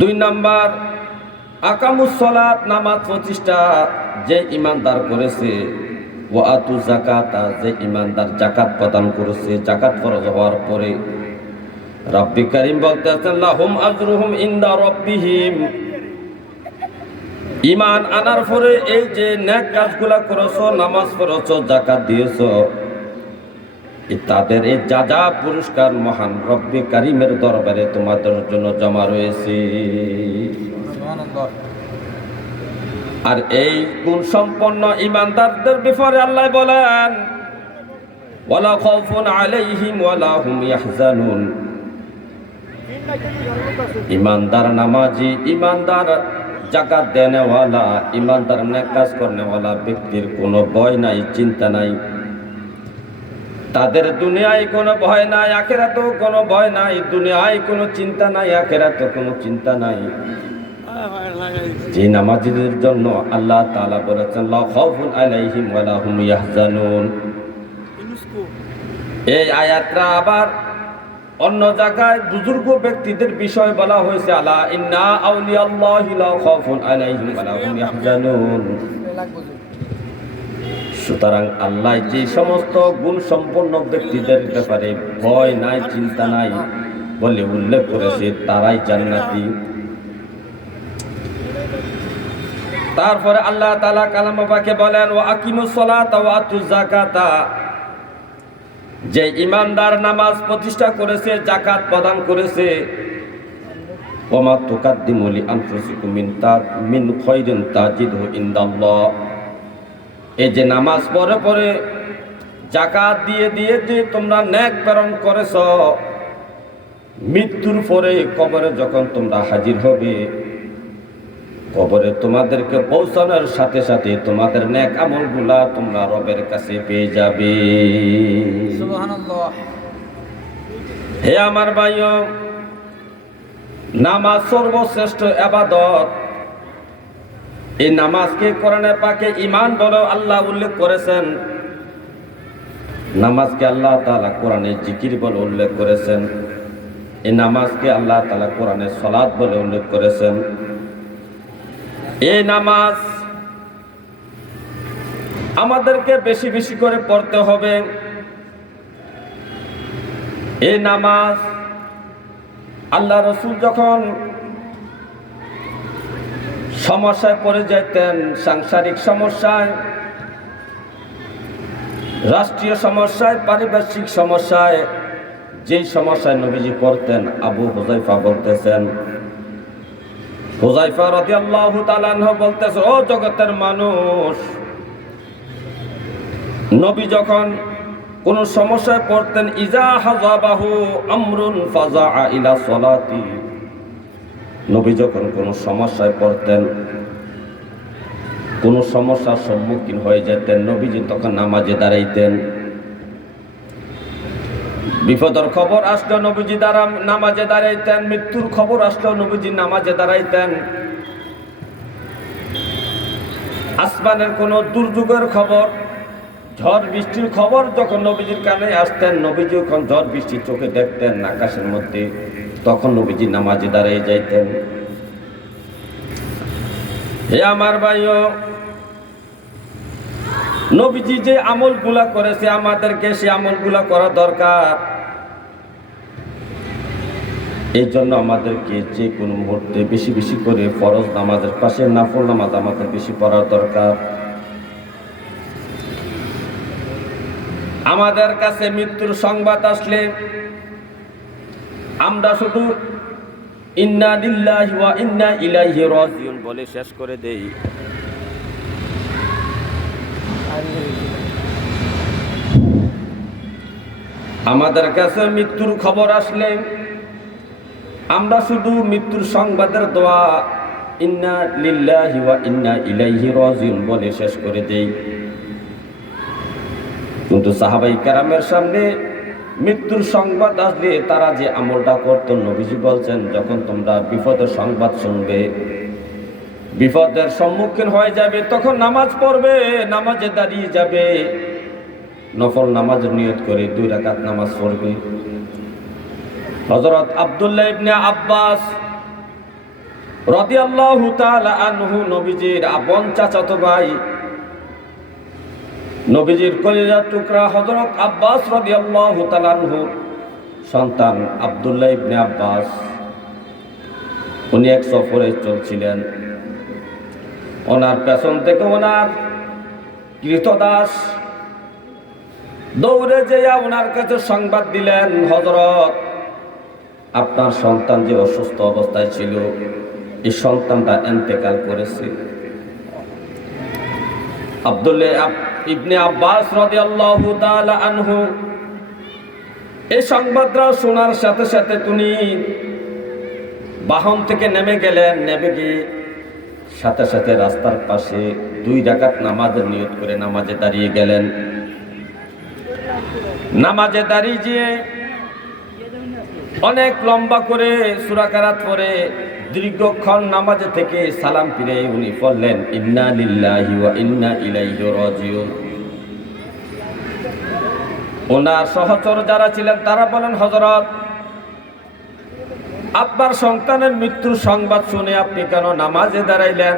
দুই নাম্বার আকামুসলাত নামাজ প্রতিষ্ঠা, যে ইমানদার করেছে ও আতু জাকাতা যে ইমানদার জাকাত প্রদান করেছে জাকাত ফরজ হওয়ার পরে রব্বি করিম বলতেছেন, লাহুম আজরুহুম ইন্দা রব্বিহিম। ইমান আনার পরে এই যে ন্যাক কাজগুলা করেছ, নামাজ পড়েছো জাকাত দিয়েছ তাদের এই যা যা পুরস্কার মহান রব্বি কারিমের দরবারে তোমাদের জন্য জমা রয়েছে। আর এই গুণ সম্পন্ন ইমানদারদের ব্যাপারে আল্লাহ বলেন ওয়ালা খাউফুন আলাইহিম ওয়ালা হুম ইয়াহজানুন। ইমানদার নামাজি ইমানদার জাকাত দেনেওয়ালা ইমানদার নেক কাজ করনেওয়ালা ব্যক্তির কোনো ভয় নাই চিন্তা নাই। তাদের দুনিয়ায় কোনো ভয় নাই, আখেরাতেও কোনো ভয় নাই, দুনিয়ায় কোনো চিন্তা নাই, আখেরাতেও কোনো চিন্তা নাই। যে নামাজিদের জন্য আল্লাহ তাআলা বলেছেন, লা আলাইহিম ওয়ালা হুম ইয়াহজানুন। এই আয়াতটা আবার অন্য জায়গায় বুজুর্গ ব্যক্তিদের বিষয় বলা হয়েছে, আলা ইন্না আউলিয়াল্লাহি লা খাউফুন আলাইহিম ওয়ালা হুম ইয়াহজানুন। সুতরাং আল্লাহ যে সমস্ত গুণ সম্পন্ন ব্যক্তিদের ব্যাপারে ভয় নাই, চিন্তা নাই বলে উল্লেখ করেছে, তারাই জান্নাতি। তারপরে আল্লাহ তালা কালাম বাবাকে বলেন ও আকিমুস সালাতা ওয়া জাকাতা যে ইমানদার নামাজ প্রতিষ্ঠা করেছে জাকাত প্রদান করেছে। ওমা তুকাদ্দিমু লি আনফুসিকুম মিন তা, মিন খায়রিন তাজিদহু ইনদাল্লাহ। এই যে নামাজ পরে পরে জাকাত দিয়ে দিয়ে যে তোমরা ন্যাক প্রেরণ করেছ মৃত্যুর পরে কবরে যখন তোমরা হাজির হবে কবরে তোমাদেরকে পৌঁছানোর সাথে সাথে তোমাদের ন্যাক আমলগুলা তোমরা রবের কাছে পেয়ে যাবে। হে আমার ভাইও নামাজ সর্বশ্রেষ্ঠ আবাদত এই নামাজকে কোরআনে পাকে ইমান বলে আল্লাহ উল্লেখ করেছেন? নামাজকে আল্লাহ তাআলা কোরআনে জিকির বলে উল্লেখ করেছেন। এই নামাজকে আল্লাহ তাআলা কোরআনে সলাদ বলে উল্লেখ করেছেন। এই নামাজ আমাদেরকে বেশি বেশি করে পড়তে হবে। এই নামাজ আল্লাহ রসুল যখন সমস্যায় পড়ে যেতেন সাংসারিক সমস্যায়, রাষ্ট্রীয় সমস্যায় পারিপার্শ্বিক সমস্যায়। যেই সমস্যায় নবীজি পড়তেন, আবু হুজাইফা বলতেছেন হুজাইফা তাআলা আনহু বলতেছে, ও জগতের মানুষ, নবী যখন কোন সমস্যায় পড়তেন ইজা হাজাবাহু আমরুন ফাজা ইলা সলাতি। নবী যখন কোন সমস্যায় পড়তেন, কোন সমস্যার সম্মুখীন হয়ে যেতেন, নবীজি তখন নামাজে দাঁড়াইতেন। বিপদের খবর আসলো, নবীজি দ্বারা নামাজে দাঁড়াইতেন। মৃত্যুর খবর আসলো, নবীজি নামাজে দাঁড়াইতেন। আসমানের কোনো দুর্যোগের খবর, ঝড় বৃষ্টির খবর যখন নবীজির কানে আসতেন, নবীজি যখন ঝড় বৃষ্টির চোখে দেখতেন, আকাশের মধ্যে। তখন নবীজি নামাজে দাঁড়িয়ে যাইতেন। হে আমার ভাইও, নবীজি যে আমলগুলা করেছে, আমাদেরকে সে আমলগুলা করা দরকার। এই জন্য আমাদেরকে যে কোনো মুহূর্তে বেশি বেশি করে ফরজ নামাজের পাশে নাফল নামাজ আমাদের বেশি পড়ার দরকার। আমাদের কাছে মৃত্যুর সংবাদ আসলে আমরা শুধু ইন্না লিল্লাহি ওয়া ইন্না ইলাইহি রাজিউন বলে শেষ করে দেই। আমাদের কাছে মৃত্যুর খবর আসলে আমরা শুধু মৃত্যুর সংবাদের দোয়া ইন্না লিল্লাহি ওয়া ইন্না ইলাইহি রাজিউন বলে শেষ করে দেই। কিন্তু সাহাবাই কারামের সামনে মৃত্যুর সংবাদ আসলে তারা যে আমলটা করত, নবীজি বলছেন, যখন তোমরা বিপদের সংবাদ শুনবে, বিপদের সম্মুখীন হয়ে যাবে, তখন নামাজ পড়বে, নামাজে দাঁড়িয়ে যাবে। নফল নামাজ নিয়ত করে দুই রাকাত নামাজ পড়বে। হজরত আবদুল্লাহ ইবনে আব্বাস রাদিয়াল্লাহু তাআলা আনহু নবীজির আপন চাচাতো ভাই নবীজির কলিজার টুকরা হযরত আব্বাস তাআলা আনহু, সন্তান আব্দুল্লাহ ইবনে আব্বাস। উনি এক সফরে চলছিলেন। ওনার পেছন থেকে ওনার কৃতদাস দৌড়ে যেয়া ওনার কাছে সংবাদ দিলেন হজরত আপনার সন্তান যে অসুস্থ অবস্থায় ছিল, এই সন্তানটা এন্তেকাল করেছে। আব্দুল্লাহ ইবনে আব্বাস রাদিয়াল্লাহু তাআলা আনহু। এই সংবাদটা শোনার সাথে সাথে তিনি বাহন থেকে নেমে গেলেন, নেমে গিয়ে সাথে সাথে রাস্তার পাশে দুই ডাকাত নামাজের নিয়ত করে নামাজে দাঁড়িয়ে গেলেন। নামাজে দাঁড়িয়ে গিয়ে অনেক লম্বা করে সুরাকারাত পরে দীর্ঘক্ষণ নামাজে থেকে সালাম ফিরে উনি পড়লেন ইন্না লিল্লাহি ওয়া ইন্না ইলাইহি রাজিউন। ওনার সহচর যারা ছিলেন, তারা বলেন, হযরত আপনার সন্তানের মৃত্যুর সংবাদ শুনে আপনি কেন নামাজে দাঁড়াইলেন?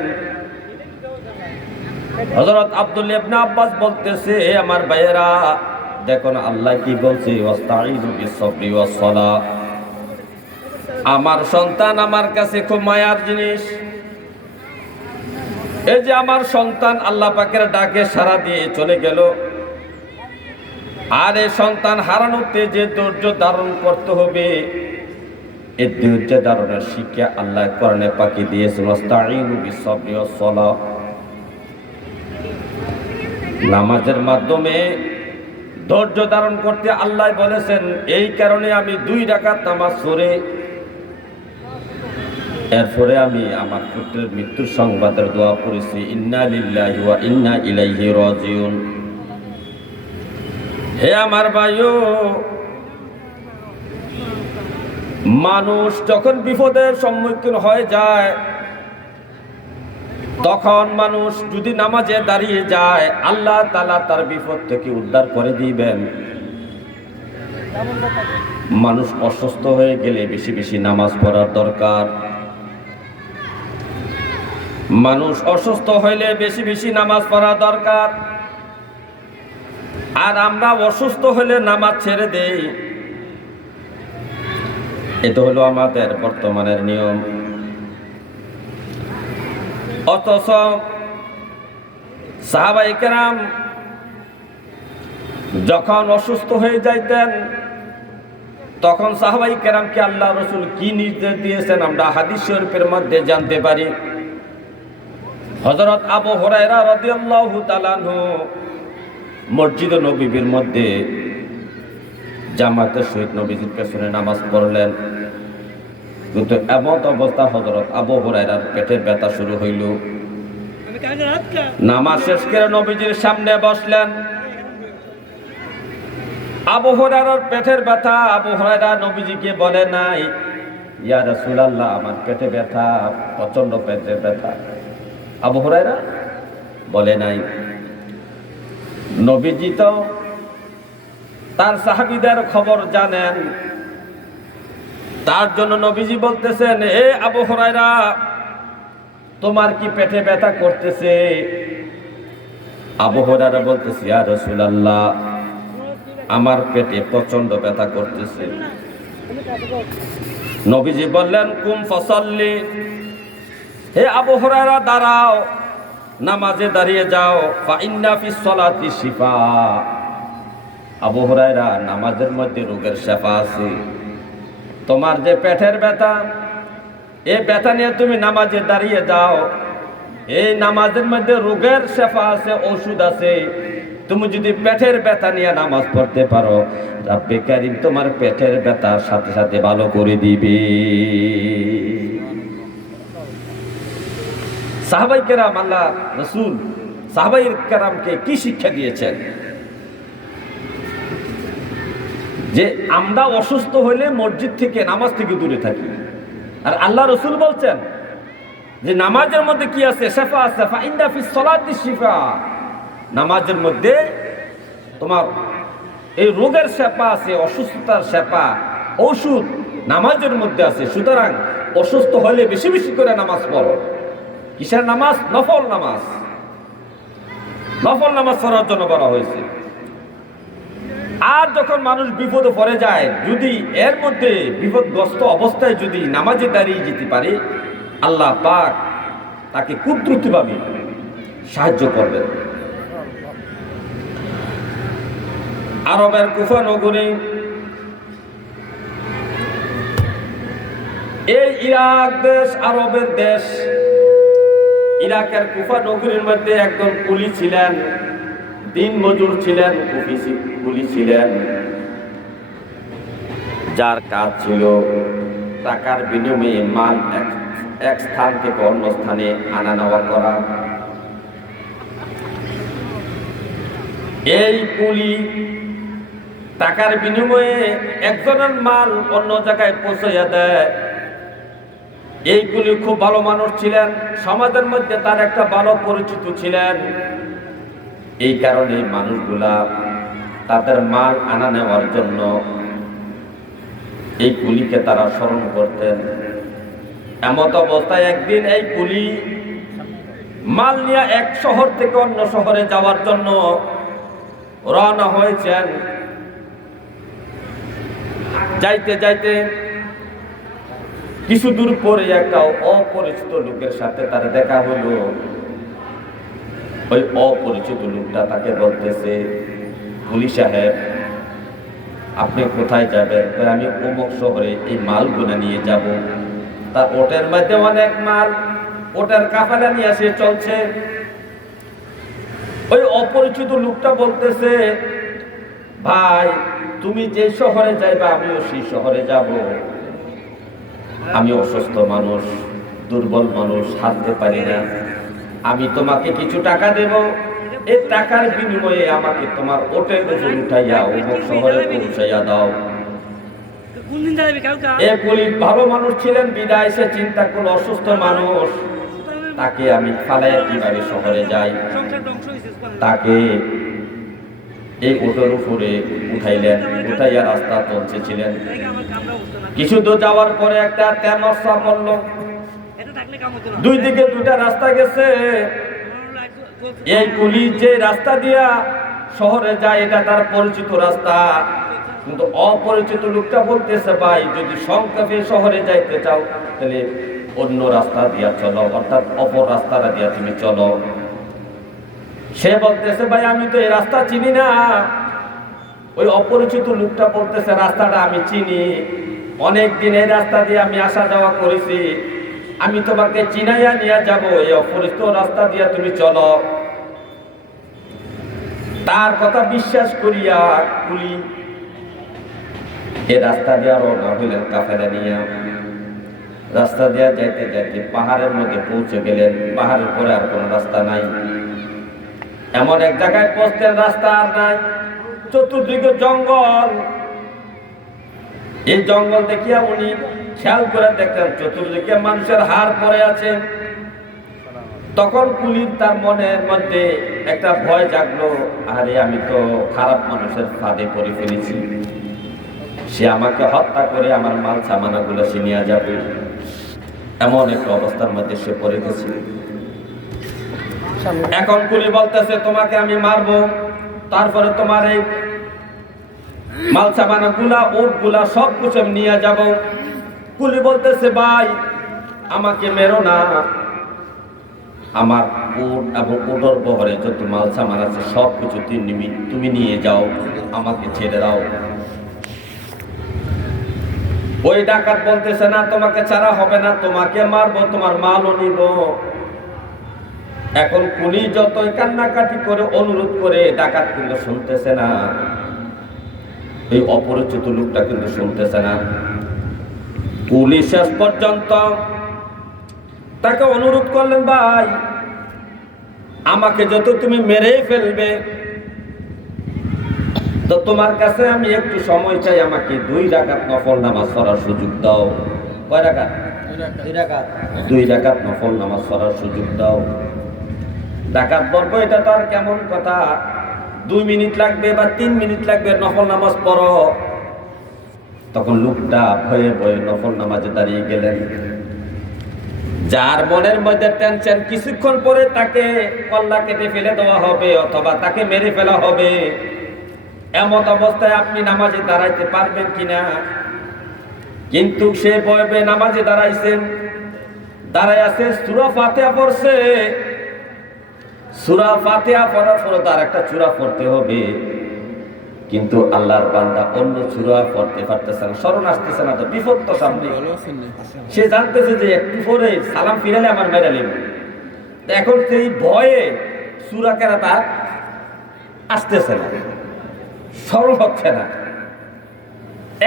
হযরত আব্দুল ইবনে আব্বাস বলতেছে "হে আমার ভাইয়েরা, দেখুন, আল্লাহ কি বলছে ওয়াস্তাঈনু বিস-সাবরি ওয়াস-সালাহ। আমার সন্তান আমার কাছে খুব মায়ার জিনিস। এই যে আমার সন্তান আল্লাহ পাকের ডাকে সারা দিয়ে চলে গেল। আর এই সন্তান হারানোতে যে ধৈর্য ধারণ করতে হবে, এই ধৈর্য ধারণের শিক্ষা আল্লাহ কোরআনে পাকি দিয়েছিল নামাজের মাধ্যমে ধৈর্য ধারণ করতে আল্লাহ বলেছেন, এই কারণে আমি দুই ডাকাত নামাজ পড়ে এরপরে আমি আমার পুত্রের মৃত্যুর সংবাদের দোয়া করেছি ইন্না লিল্লাহি ওয়া ইন্না ইলাইহি রাজিউন। হে আমার ভাইও, মানুষ যখন বিপদের সম্মুখীন হয়ে যায়, তখন মানুষ যদি নামাজে দাঁড়িয়ে যায়, আল্লাহ তালা তার বিপদ থেকে উদ্ধার করে দিবেন। মানুষ অসুস্থ হয়ে গেলে বেশি বেশি নামাজ পড়ার দরকার। মানুষ অসুস্থ হইলে বেশি বেশি নামাজ পড়া দরকার। আর আমরা অসুস্থ হলে নামাজ ছেড়ে দেই। এটা হলো আমাদের বর্তমানের নিয়ম। অথচ সাহাবাই কেরাম যখন অসুস্থ হয়ে যাইতেন, তখন সাহাবাই কেরামকে আল্লাহ রসুল কি নির্দেশ দিয়েছেন আমরা হাদিস শরীফের মধ্যে জানতে পারি। হজরত আবু হরাইরা রাদিয়াল্লাহু তাআলাহু মসজিদ নবীর মধ্যে জামাতের সহিত নবীজির পেছনে নামাজ পড়লেন। কিন্তু এমন অবস্থা হজরত আবু হরাইরার পেটের ব্যথা শুরু হইল। নামাজ শেষ করে নবীজির সামনে বসলেন। আবু হরাইরার পেটের ব্যথা, আবু হরাইরা নবীজিকে বলে নাই, ইয়া রাসূলুল্লাহ, আমার পেটে ব্যথা প্রচণ্ড পেটের ব্যথা। আবু হরাইরা বলে নাই। নবীজি তো তার সাহাবিদের খবর জানেন। তার জন্য নবীজি বলতেছেন হে আবু হরাইরা তোমার কি পেটে ব্যথা করতেছে? আবু হরাইরা বলতেছে আর রসুলাল্লাহ, আমার পেটে প্রচণ্ড ব্যথা করতেছে। নবীজি বললেন, কুম ফসল্লি। হে আবু হরাইরা দাঁড়াও, নামাজে দাঁড়িয়ে যাও। শিফা। আবু হরাইরা নামাজের মধ্যে রোগের শেফা আছে। তোমার যে পেটের ব্যথা এই ব্যথা নিয়ে তুমি নামাজে দাঁড়িয়ে যাও। এই নামাজের মধ্যে রোগের শেফা আছে, ওষুধ আছে। তুমি যদি পেটের ব্যথা নিয়ে নামাজ পড়তে পারো, রাব্বে কারিম তোমার পেটের ব্যথার সাথে সাথে ভালো করে দিবে। সাহাবাই কেরাম আল্লাহ রসুল, সাহাবাই কেরামকে কি শিক্ষা দিয়েছেন? যে আমরা অসুস্থ হইলে মসজিদ থেকে, নামাজ থেকে দূরে থাকি। আর আল্লাহ রসুল বলছেন যে নামাজের মধ্যে কি আছে? শেফা শেফা ইন্দা ফি সলাতি শিফা। নামাজের মধ্যে তোমার এই রোগের শেপা আছে, অসুস্থতার শেপা ঔষধ নামাজের মধ্যে আছে। সুতরাং অসুস্থ হলে বেশি বেশি করে নামাজ পড়ো। কিসের নামাজ, নফল নামাজ। নফল নামাজ পড়ার জন্য বলা হয়েছে। আর যখন মানুষ বিপদে পড়ে যায়, যদি এর মধ্যে বিপদগ্রস্ত অবস্থায় যদি নামাজে দাঁড়িয়ে যেতে পারে, আল্লাহ পাক তাকে খুব দ্রুতভাবে সাহায্য করবেন। আরবের কুফা নগরী, এই ইরাক দেশ আরবের দেশ ইরাকের কুফা নগরীর মধ্যে একজন কুলি ছিলেন, দিন মজুর ছিলেন কুলি ছিলেন। যার কাজ ছিল টাকার বিনিময়ে মাল এক এক স্থান থেকে অন্য স্থানে আনা নেওয়া করা। এই কুলি টাকার বিনিময়ে একজনের মাল অন্য জায়গায় পৌঁছাইয়া দেয়। এইগুলি খুব ভালো মানুষ ছিলেন, সমাজের মধ্যে তার একটা ভালো পরিচিত ছিলেন। এই কারণে মানুষগুলা তাদের মাল আনা নেওয়ার জন্য এই কুলিকে তারা স্মরণ করতেন। এমত অবস্থায় একদিন এই কুলি মাল নিয়ে এক শহর থেকে অন্য শহরে যাওয়ার জন্য রওনা হয়েছেন। যাইতে যাইতে কিছু দূর পরে একটা অপরিচিত লোকের সাথে তার দেখা হলো। ওই অপরিচিত লোকটা তাকে বলতেছে, পুলিশ সাহেব, আপনি কোথায় যাবেন? আমি অমুক শহরে এই মালগুলো নিয়ে যাব। তা ওটের মধ্যে অনেক মাল, ওটার কাফালা নিয়ে সে চলছে। ওই অপরিচিত লোকটা বলতেছে, ভাই, তুমি যে শহরে যাইবা, আমিও সেই শহরে যাব। আমি অসুস্থ মানুষ, দুর্বল মানুষ, হাঁটতে পারি না। আমি তোমাকে কিছু টাকা দেব। এই টাকার বিনিময়ে আমাকে তোমার ওটের উপর উঠাইয়া অমুক শহরে পৌঁছাইয়া দাও। কোন দিন যাবে এ পুলিশ ভালো মানুষ ছিলেন, বিদায়, সে চিন্তা করল, অসুস্থ মানুষ। তাকে আমি ফালাইয়া কীভাবে শহরে যাই? তাকে এই ওটের উপরে উঠাইলেন, উঠাইয়া রাস্তা পৌঁছেছিলেন কিছু দূর যাওয়ার পরে একটা তেমসা মরল। দুই দিকে দুটা রাস্তা গেছে। এই পুলিশ যে রাস্তা দিয়া শহরে যায়, এটা তার পরিচিত রাস্তা। কিন্তু অপরিচিত লোকটা বলতেছে, ভাই, যদি সংক্ষেপে শহরে যাইতে চাও, তাহলে অন্য রাস্তা দিয়া চলো, অর্থাৎ অপর রাস্তাটা দিয়া তুমি চলো। সে বলতেছে, ভাই, আমি তো এই রাস্তা চিনি না। ওই অপরিচিত লোকটা বলতেছে, রাস্তাটা আমি চিনি। অনেক দিন এই রাস্তা দিয়ে আমি আসা যাওয়া করেছি। আমি তোমাকে চিনাইয়া নিয়ে যাব, এই অপরিচিত রাস্তা দিয়ে তুমি চলো। তার কথা বিশ্বাস করিয়া কুলি এই রাস্তা দিয়ে রওনা হইলেন, কাফেলা নিয়ে। রাস্তা দিয়ে যাইতে যাইতে পাহাড়ের মধ্যে পৌঁছে গেলেন। পাহাড়ের পরে আর কোনো রাস্তা নাই। এমন এক জায়গায় পৌঁছতেন রাস্তা আর নাই। চতুর্দিকে জঙ্গল। এই জঙ্গল দেখিয়া উনি খেয়াল করে দেখতেন চতুর্দিকে মানুষের হার পরে আছে। তখন পুলিশ তার মনের মধ্যে একটা ভয় জাগলো, আরে, আমি তো খারাপ মানুষের ফাঁদে পড়ে ফেলেছি। সে আমাকে হত্যা করে আমার মাল সামানাগুলো সে নিয়ে যাবে। এমন একটা অবস্থার মধ্যে সে পড়ে গেছে। এখন কুলি বলতেছে, তোমাকে আমি মারবো, তারপরে তোমার এই গুলা ওটগুলা, সব কিছু আমি নিয়ে যাব। কুলি বলতেছে, ভাই, আমাকে মেরো না। আমার উট এবং উটোর বহরে যত মাল সামান আছে, সব কিছু তুমি তুমি নিয়ে যাও, আমাকে ছেড়ে দাও। ওই ডাকাত বলতেছে, না, তোমাকে ছাড়া হবে না, তোমাকে মারবো, তোমার মালও নিব। এখন পুলিশ যতই কান্নাকাটি করে, অনুরোধ করে, ডাকাত কিন্তু শুনতেছে না। এই অপরিচিত লোকটা কিন্তু শুনতেছে না। পুলিশ শেষ পর্যন্ত তাকে অনুরোধ করলেন ভাই আমাকে যত তুমি মেরেই ফেলবে তো তোমার কাছে আমি একটু সময় চাই আমাকে দুই ডাকাত নফল নামাজ পড়ার সুযোগ দাও। কয় ডাকাত দুই ডাকাত নফল নামাজ পড়ার সুযোগ দাও। ডাকাত বলব এটা তো আর কেমন কথা? দুই মিনিট লাগবে বা তিন মিনিট লাগবে নফল নামাজ পড়ো। তখন লোকটা ভয়ে ভয়ে নফল নামাজে দাঁড়িয়ে গেলেন। যার মনের মধ্যে টেনশন কিছুক্ষণ পরে তাকে কল্লা কেটে ফেলে দেওয়া হবে অথবা তাকে মেরে ফেলা হবে। এমন অবস্থায় আপনি নামাজে দাঁড়াইতে পারবেন কিনা? কিন্তু সে বয়বে নামাজে দাঁড়াইছেন। দাঁড়াই আছে সুরা পড়ছে। সুরা ফাতেহা পড়ার পরে তার একটা চূড়া পড়তে হবে। কিন্তু আল্লাহর বান্দা অন্য চূড়া পড়তে পারতেছে না, স্মরণ আসতেছে না তো বিপদ তো সামনে। সে জানতেছে যে একটু পরে সালাম ফিরালে আমার মেরে এখন সেই ভয়ে সুরা কেনা তার আসতেছে না, স্মরণ হচ্ছে না।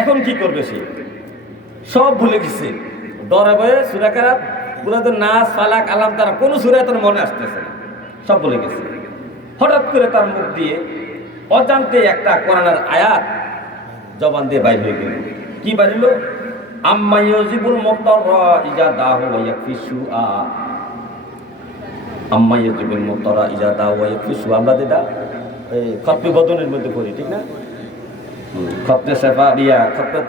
এখন কি করবে সে? সব ভুলে গেছে। ডরে বয়ে সুরা কেরাত পুরো তো নাচ, ফালাক, আলাম, তারা কোনো সুরা তোর মনে আসতেছে না। সব বলে গেছে। হঠাৎ করে তার মুখ দিয়ে অজান্তে একটা কোরআনের আয়াত জবান দিয়ে বাইর হয়ে গেল। কি বাজিল আম্মা ইউজিবুল মুত্তারা ইজা দাহু ইয়াকফিসু আ আম্মা ইউজিবুল মুত্তারা ইজা দাহু ইয়াকফিসু আমরা যেটা এই খতমে বদনের মধ্যে পড়ি ঠিক না? খতমে সেফা খতমে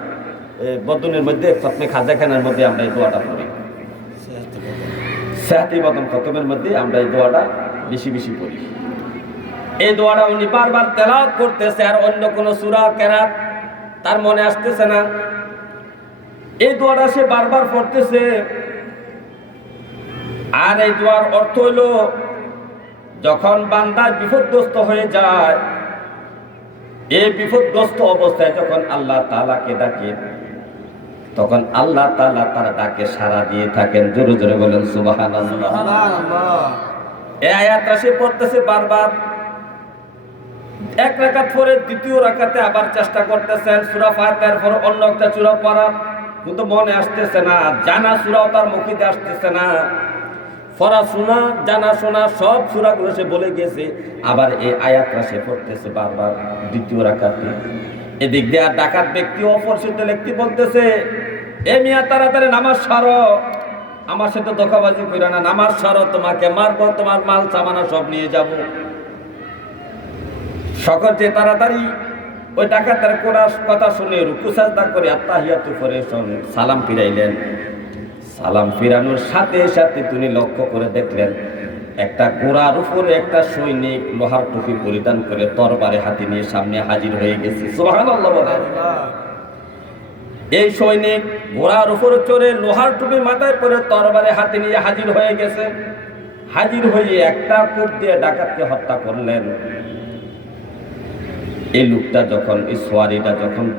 এ, বদনের মধ্যে খতমে খাজাখানার মধ্যে আমরা এই দোয়াটা পড়ি। সাহাতি বদন খতমের মধ্যে আমরা এই দোয়াটা বেশি বেশি পড়ি। এই দোয়াটা উনি বারবার তেলাওয়াত করতেছে আর অন্য কোনো সূরা, কেরাত তার মনে আসতেছে না। এই দোয়াটা সে বারবার পড়তেছে। আর এই দোয়ার অর্থ হইল যখন বান্দা বিপদগ্রস্ত হয়ে যায়, এই বিপদগ্রস্ত অবস্থায় যখন আল্লাহ তালাকে ডাকে, তখন আল্লাহ তালা তার ডাকে সাড়া দিয়ে থাকেন। জোরে জোরে বলেন সুবাহান এই আয়াতটা সে পড়তেছে বারবার। এক রাকাত পরে দ্বিতীয় রাকাতে আবার চেষ্টা করতেছেন, সুরা ফাতেহার পর অন্য একটা চূড়া পড়া, কিন্তু মনে আসতেছে না, জানা সুরাও তার মুখিতে আসতেছে না। ফরা শোনা, জানা শোনা সব সুরাগুলো সে বলে গেছে, আবার এই আয়াতটা সে পড়তেছে বারবার দ্বিতীয় রাকাতে। এদিক দিয়ে আর ডাকাত ব্যক্তি, অপরিচিত ব্যক্তি বলতেছে, এ মিয়া, তাড়াতাড়ি নামাজ সারো। আমার সাথে ধোকাবাজি করে না, নামাজ সারো তোমাকে মারবো, তোমার মাল, সামানা সব নিয়ে যাব। সকল যে তাড়াতাড়ি ওই ডাকাতের কোরআন কথা শুনে রুকু সাজদা করে আত্মাহিয়াতু করে সালাম ফিরাইলেন। সালাম ফিরানোর সাথে সাথে তিনি লক্ষ্য করে দেখলেন, একটা ঘোড়ার উপরে একটা সৈনিক লোহার টুপি পরিধান করে তরবারে হাতে নিয়ে সামনে হাজির হয়ে গেছে। বলেন। এই সৈনিক ঘোড়ার উপরে চড়ে লোহার টুপি মাথায় পরে তরবারে হাতে নিয়ে হাজির হয়ে গেছে। হাজির হয়ে একটা কূপ দিয়ে ডাকাতকে হত্যা করলেন। এই লোকটা যখন, এই সোয়ারিটা যখন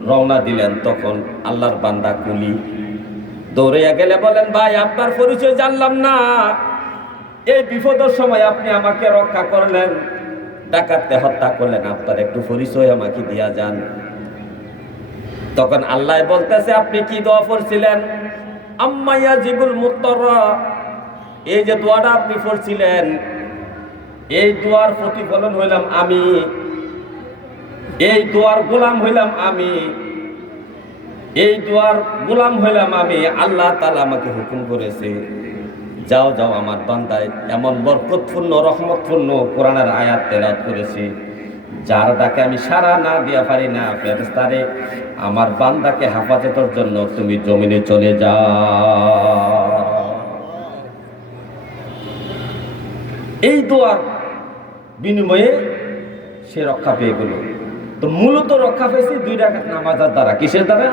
রওনা দিলেন, তখন আল্লাহর বান্দা কুলি দৌড়ে গেলে বলেন, ভাই, আপনার পরিচয় জানলাম না। এই বিপদের সময় আপনি আমাকে রক্ষা করলেন। ডাকাতকে হত্যা করলেন। আপনার একটু পরিচয় আমাকে দিয়া যান। তখন আল্লাহ বলতেছে, আপনি কি দোয়া পড়ছিলেন? আম্মাইয়া জিবুল মুত্তরা। এই যে দোয়াটা আপনি পড়ছিলেন, এই দোয়ার প্রতিফলন হইলাম আমি। এই দোয়ার গোলাম হইলাম আমি। এই দোয়ার গোলাম হইলাম আমি। আল্লাহ তালা আমাকে হুকুম করেছে, যাও যাও আমার বান্দায় এমন বরকতপূর্ণ, রহমতপূর্ণ কোরআনের আয়াত তেরাত করেছে। যার ডাকে আমি সারা না দিয়া পারি না ফেরেস্তারে আমার বান্দাকে হেফাজতের জন্য তুমি জমিনে চলে যাও। এই দোয়ার বিনিময়ে সে রক্ষা পেয়ে গেল। তো মূলত রক্ষা পেয়েছে দুই রাখাত নামাজের দ্বারা। কিসের দ্বারা?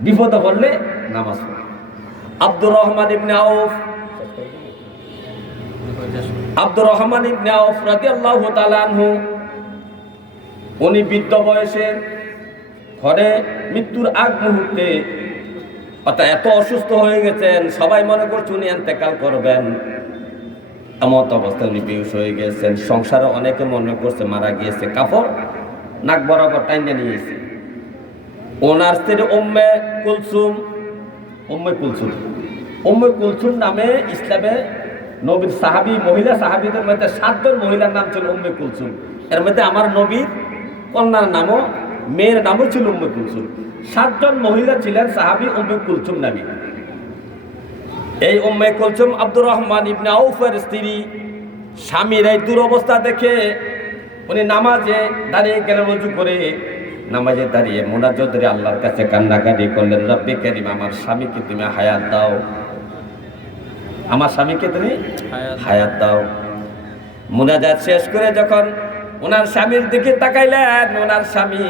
বিপদে পড়লে নামাজ। আব্দুর রহমান ইবনে আউফ। আব্দুর রহমান ইবনে আউফ রাদিয়াল্লাহু তাআলা আনহু উনি বৃদ্ধ বয়সে ঘরে মৃত্যুর আগ মুহূর্তে অর্থাৎ এত অসুস্থ হয়ে গেছেন, সবাই মনে করছে উনি এন্তেকাল করবেন। এমন অবস্থায় উনি বেহুশ হয়ে গেছেন। সংসারে অনেকে মনে করছে মারা গিয়েছে, কাপড় নাক বরাবর টাইনে নিয়েছে। ওনার স্ত্রী উম্মে কুলসুম উম্মে কুলসুম উম্মে কুলসুম নামে ইসলামে নবীর সাহাবী, মহিলা সাহাবীদের মধ্যে সাতজন মহিলার নাম ছিল উম্মে কুলসুম। এর মধ্যে আমার নবীর কন্যার নামও, মেয়ের নামও ছিল উম্মে কুলসুম সাতজন মহিলা ছিলেন সাহাবী উম্মে কুলসুম নামী। এই উম্মে কুলসুম আব্দুর রহমান ইবনে আউফের স্ত্রী, স্বামীর এই দুরবস্থা দেখে উনি নামাজে দাঁড়িয়ে গেলেন রুজু করে। নামাজে দাঁড়িয়ে মোনাজত ধরে আল্লাহর কাছে কান্নাকাটি করলেন, রব্বে করিম, আমার স্বামীকে তুমি হায়াত দাও। আমার স্বামীকে তুমি হায়াত দাও। মুনাজাত শেষ করে যখন ওনার স্বামীর দিকে তাকাইলেন, ওনার স্বামী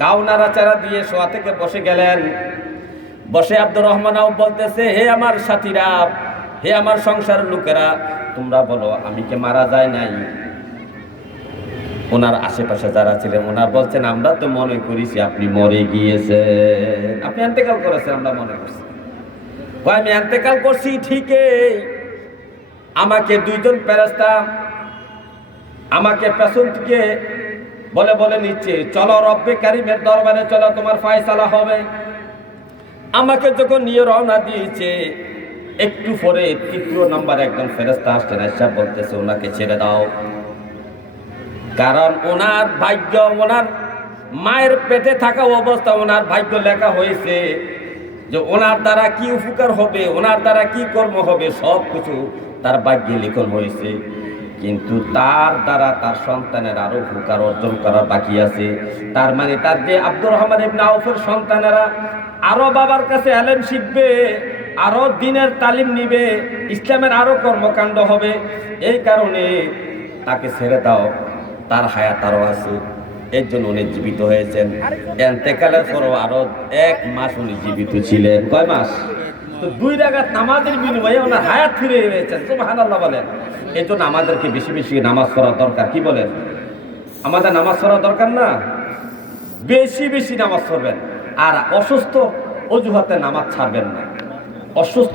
গাও নাড়াচাড়া দিয়ে শোয়া থেকে বসে গেলেন। বসে আব্দুর রহমানও বলতেছে, হে আমার সাথীরা, হে আমার সংসারের লোকেরা, তোমরা বলো, আমি কে মারা যায় নাই? ওনার আশেপাশে যারা ছিলেন, ওনার বলছেন, আমরা তো মনে করেছি আপনি মরে গিয়েছেন। আপনি এন্তেকাল করেছেন, আমরা মনে করছি। আমি এন্তেকাল করছি, ঠিকই। আমাকে দুইজন প্যারাস্তা আমাকে পেছন থেকে বলে বলে নিচ্ছে, চলো রব্বে কারিমের দরবারে চলো, তোমার ফায়সালা হবে। আমাকে যখন নিয়ে রওনা দিয়েছে, একটু পরে তৃতীয় নাম্বার একজন ফেরস্তা আসছেন এসব বলতেছে, ওনাকে ছেড়ে দাও। কারণ ওনার ভাগ্য, ওনার মায়ের পেটে থাকা অবস্থা, ওনার ভাগ্য লেখা হয়েছে যে ওনার দ্বারা কি উপকার হবে, ওনার দ্বারা কি কর্ম হবে সব কিছু তার ভাগ্যে লিখন হয়েছে। কিন্তু তার দ্বারা তার সন্তানের আরও উপকার অর্জন করা বাকি আছে। তার মানে তার যে আব্দুর রহমান ইবনে আউফের সন্তানেরা আরও বাবার কাছে আলেম শিখবে, আরও দিনের তালিম নিবে, ইসলামের আরও কর্মকাণ্ড হবে, এই কারণে তাকে ছেড়ে দাও, তার হায়াত আরও আছে। এর জন্য উনি জীবিত হয়েছেন। এন্তেকালের পরও আরও এক মাস উনি জীবিত ছিলেন। কয় মাস? দুই রাগাত নামাজের বিনিময়ে ওনার হায়াত ফিরে রয়েছেন সুবহানাল্লাহ বলেন। এই জন্য আমাদেরকে বেশি বেশি নামাজ পড়া দরকার। কি বলেন? আমাদের নামাজ পড়া দরকার না? বেশি বেশি নামাজ পড়বেন। আর অসুস্থ অজুহাতে নামাজ ছাড়বেন না। অসুস্থ